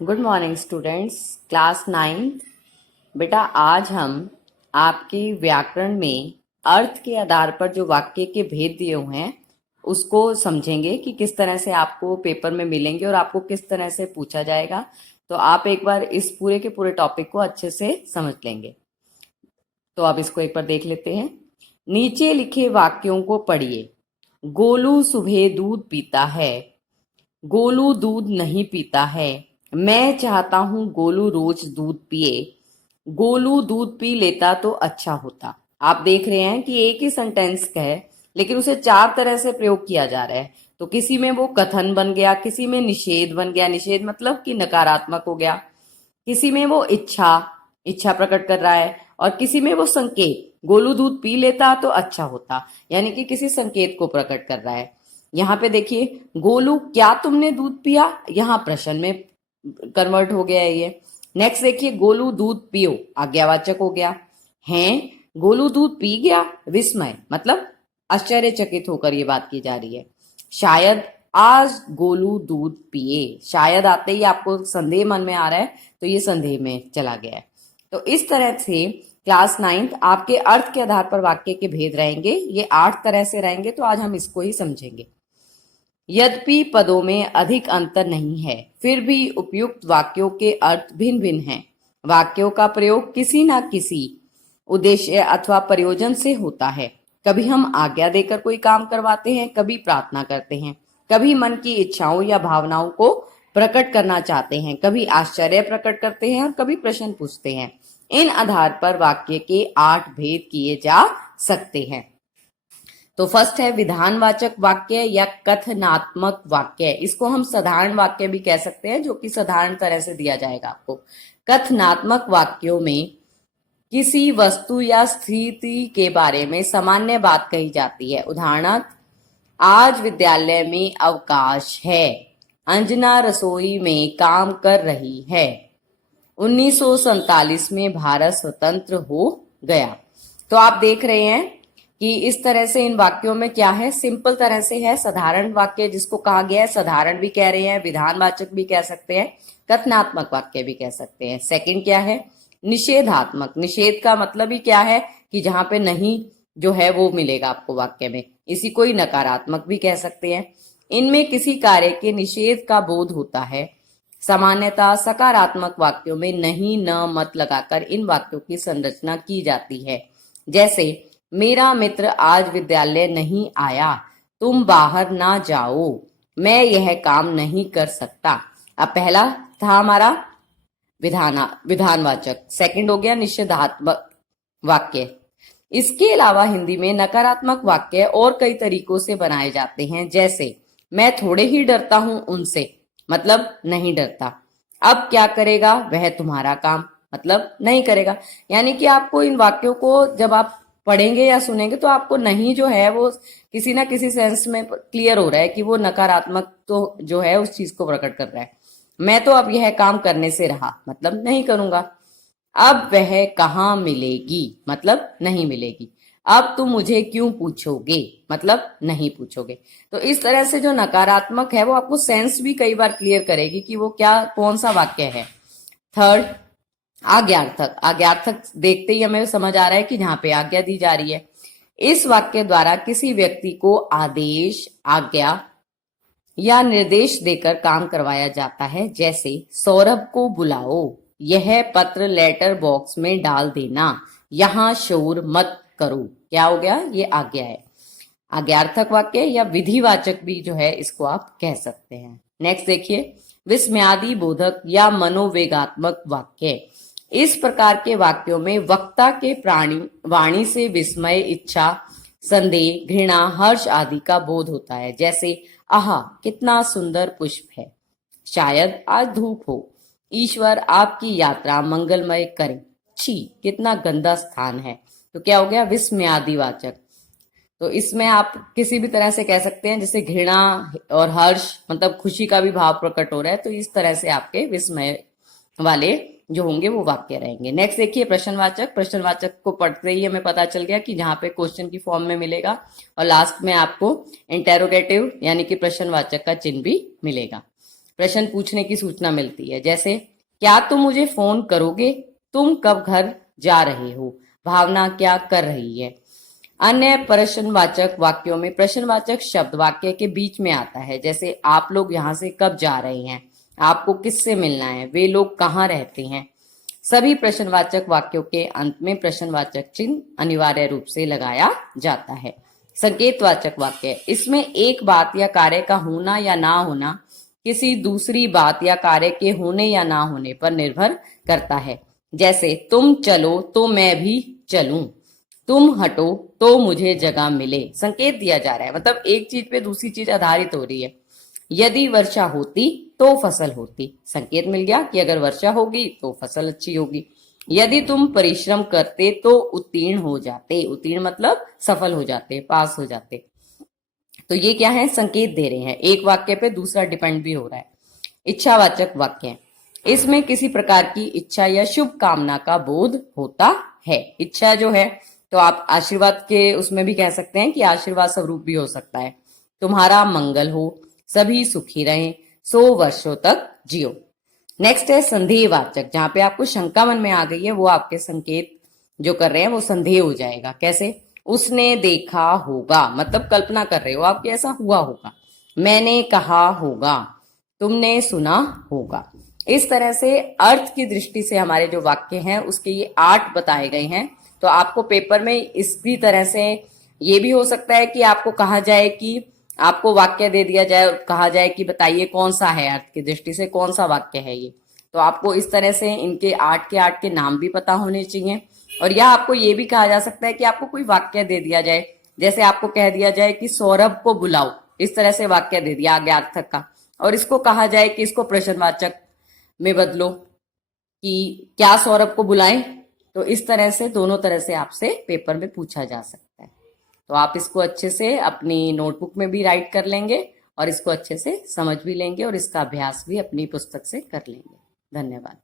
Good morning students, class 9th। बेटा आज हम आपकी व्याकरण में अर्थ के आधार पर जो वाक्य के भेद दिए हुए हैं उसको समझेंगे कि किस तरह से आपको पेपर में मिलेंगे और आपको किस तरह से पूछा जाएगा। तो आप एक बार इस पूरे के पूरे टॉपिक को अच्छे से समझ लेंगे। तो अब इसको एक बार देख लेते हैं। नीचे लिखे वाक्यों को पढ़िए। गोलू सुबह दूध पीता है, गोलू दूध नहीं पीता है। मैं चाहता हूं गोलू रोज दूध पिए, गोलू दूध पी लेता तो अच्छा होता। आप देख रहे हैं कि एक ही सेंटेंस का है लेकिन उसे चार तरह से प्रयोग किया जा रहा है। तो किसी में वो कथन बन गया, किसी में निषेध बन गया, निषेध मतलब कि नकारात्मक हो गया, किसी में वो इच्छा इच्छा प्रकट कर रहा है, और किसी में वो संकेत, गोलू दूध पी लेता तो अच्छा होता, यानी कि किसी संकेत को प्रकट कर रहा है। यहाँ पे देखिए, गोलू क्या तुमने दूध पिया, यहाँ प्रश्न में कन्वर्ट हो गया है ये। नेक्स्ट देखिए, गोलू दूध पियो आज्ञावाचक हो गया है, गोलू दूध पी गया विस्मय मतलब आश्चर्यचकित होकर ये बात की जा रही है। शायद आज गोलू दूध पिए, शायद आते ही आपको संदेह मन में आ रहा है तो ये संदेह में चला गया है। तो इस तरह से क्लास 9th आपके अर्थ के आधार पर वाक्य के भेद रहेंगे। ये 8 तरह से रहेंगे, तो आज हम इसको ही समझेंगे। यद्यपि पदों में अधिक अंतर नहीं है, फिर भी उपयुक्त वाक्यों के अर्थ भिन्न भिन्न हैं। वाक्यों का प्रयोग किसी न किसी उद्देश्य अथवा प्रयोजन से होता है। कभी हम आज्ञा देकर कोई काम करवाते हैं, कभी प्रार्थना करते हैं, कभी मन की इच्छाओं या भावनाओं को प्रकट करना चाहते हैं, कभी आश्चर्य प्रकट करते हैं और कभी प्रश्न पूछते हैं। इन आधार पर वाक्य के 8 भेद किए जा सकते हैं। तो फर्स्ट है विधानवाचक वाक्य या कथनात्मक वाक्य। इसको हम साधारण वाक्य भी कह सकते हैं, जो कि साधारण तरह से दिया जाएगा आपको। कथनात्मक वाक्यों में किसी वस्तु या स्थिति के बारे में सामान्य बात कही जाती है। उदाहरण, आज विद्यालय में अवकाश है, अंजना रसोई में काम कर रही है, 1947 में भारत स्वतंत्र हो गया। तो आप देख रहे हैं कि इस तरह से इन वाक्यों में क्या है, सिंपल तरह से है। साधारण वाक्य जिसको कहा गया है, साधारण भी कह रहे हैं, विधानवाचक भी कह सकते हैं, कथनात्मक वाक्य भी कह सकते हैं। सेकंड क्या है, निषेधात्मक। निषेध का मतलब ही क्या है कि जहां पे नहीं जो है वो मिलेगा आपको वाक्य में। इसी को ही नकारात्मक भी कह सकते हैं। इनमें किसी कार्य के निषेध का बोध होता है। सामान्यतः सकारात्मक वाक्यों में नहीं न मत लगाकर इन वाक्यों की संरचना की जाती है। जैसे, मेरा मित्र आज विद्यालय नहीं आया, तुम बाहर ना जाओ, मैं यह काम नहीं कर सकता। अब पहला था हमारा विधानवाचक, सेकंड हो गया निषेधात्मक वाक्य। इसके अलावा हिंदी में नकारात्मक वाक्य और कई तरीकों से बनाए जाते हैं। जैसे, मैं थोड़े ही डरता हूं उनसे, मतलब नहीं डरता। अब क्या करेगा, वह तुम्हारा काम, मतलब नहीं करेगा। यानी कि आपको इन वाक्यों को जब आप पढ़ेंगे या सुनेंगे तो आपको नहीं जो है वो किसी ना किसी सेंस में क्लियर हो रहा है कि वो नकारात्मक तो जो है उस चीज को प्रकट कर रहा है। मैं तो अब यह काम करने से रहा, मतलब नहीं करूंगा। अब वह कहाँ मिलेगी, मतलब नहीं मिलेगी। अब तुम मुझे क्यों पूछोगे, मतलब नहीं पूछोगे। तो इस तरह से जो नकारात्मक है वो आपको सेंस भी कई बार क्लियर करेगी कि वो क्या कौन सा वाक्य है। थर्ड, आज्ञार्थक। आज्ञार्थक देखते ही हमें समझ आ रहा है कि जहां पे आज्ञा दी जा रही है। इस वाक्य द्वारा किसी व्यक्ति को आदेश, आज्ञा या निर्देश देकर काम करवाया जाता है। जैसे, सौरभ को बुलाओ, यह पत्र लेटर बॉक्स में डाल देना, यहां शोर मत करो। क्या हो गया, ये आज्ञा है। आज्ञार्थक वाक्य या विधिवाचक भी जो है इसको आप कह सकते हैं। नेक्स्ट देखिए, विस्मयादि बोधक या मनोवेगात्मक वाक्य। इस प्रकार के वाक्यों में वक्ता के वाणी से विस्मय, इच्छा, संदेह, घृणा, हर्ष आदि का बोध होता है। जैसे, आहा कितना सुंदर पुष्प है, शायद आज धूप हो, ईश्वर आपकी यात्रा मंगलमय करे, छी कितना गंदा स्थान है। तो क्या हो गया, विस्मयादिवाचक। तो इसमें आप किसी भी तरह से कह सकते हैं, जैसे घृणा और हर्ष मतलब खुशी का भी भाव प्रकट हो रहा है, तो इस तरह से आपके विस्मय वाले जो होंगे वो वाक्य रहेंगे। नेक्स्ट देखिए, प्रश्नवाचक। प्रश्नवाचक को पढ़ते ही हमें पता चल गया कि जहां पे क्वेश्चन की फॉर्म में मिलेगा और लास्ट में आपको इंटेरोगेटिव यानी कि प्रश्नवाचक का चिन्ह भी मिलेगा। प्रश्न पूछने की सूचना मिलती है। जैसे क्या तुम मुझे फोन करोगे, तुम कब घर जा रहे हो, भावना क्या कर रही है। अन्य प्रश्नवाचक वाक्यों में प्रश्नवाचक शब्द वाक्य के बीच में आता है। जैसे आप लोग यहाँ से कब जा रहे हैं, आपको किससे मिलना है, वे लोग कहाँ रहते हैं। सभी प्रश्नवाचक वाक्यों के अंत में प्रश्नवाचक चिन्ह अनिवार्य रूप से लगाया जाता है। संकेतवाचक वाक्य, इसमें एक बात या कार्य का होना या ना होना किसी दूसरी बात या कार्य के होने या ना होने पर निर्भर करता है। जैसे तुम चलो तो मैं भी चलूं, तुम हटो तो मुझे जगह मिले। संकेत दिया जा रहा है, मतलब एक चीज पे दूसरी चीज आधारित हो रही है। यदि वर्षा होती तो फसल होती, संकेत मिल गया कि अगर वर्षा होगी तो फसल अच्छी होगी। यदि तुम परिश्रम करते तो उत्तीर्ण हो जाते, उत्तीर्ण मतलब सफल हो जाते, पास हो जाते। तो ये क्या है, संकेत दे रहे हैं, एक वाक्य पे दूसरा डिपेंड भी हो रहा है। इच्छावाचक वाक्य, इसमें किसी प्रकार की इच्छा या शुभ कामना का बोध होता है। इच्छा जो है तो आप आशीर्वाद के उसमें भी कह सकते हैं कि आशीर्वाद स्वरूप भी हो सकता है। तुम्हारा मंगल हो, सभी सुखी रहें, 100 वर्षों तक जियो। नेक्स्ट है संदेहवाचक, जहां पे आपको शंका मन में आ गई है, वो आपके संकेत जो कर रहे हैं वो संदेह हो जाएगा। कैसे, उसने देखा होगा, मतलब कल्पना कर रहे हो आप कि ऐसा हुआ होगा। मैंने कहा होगा, तुमने सुना होगा। इस तरह से अर्थ की दृष्टि से हमारे जो वाक्य हैं उसके ये 8 बताए गए हैं। तो आपको पेपर में इसी तरह से ये भी हो सकता है कि आपको कहा जाए कि आपको वाक्य दे दिया जाए, कहा जाए कि बताइए कौन सा है, अर्थ की दृष्टि से कौन सा वाक्य है ये। तो आपको इस तरह से इनके 8 के 8 के नाम भी पता होने चाहिए। और या आपको ये भी कहा जा सकता है कि आपको कोई वाक्य दे दिया जाए, जैसे आपको कह दिया जाए कि सौरभ को बुलाओ, इस तरह से वाक्य दे दिया आगे अर्थक का, और इसको कहा जाए कि इसको प्रश्नवाचक में बदलो कि क्या सौरभ को बुलाएं। तो इस तरह से दोनों तरह से आपसे पेपर में पूछा जा सकता है। तो आप इसको अच्छे से अपनी नोटबुक में भी राइट कर लेंगे और इसको अच्छे से समझ भी लेंगे और इसका अभ्यास भी अपनी पुस्तक से कर लेंगे। धन्यवाद।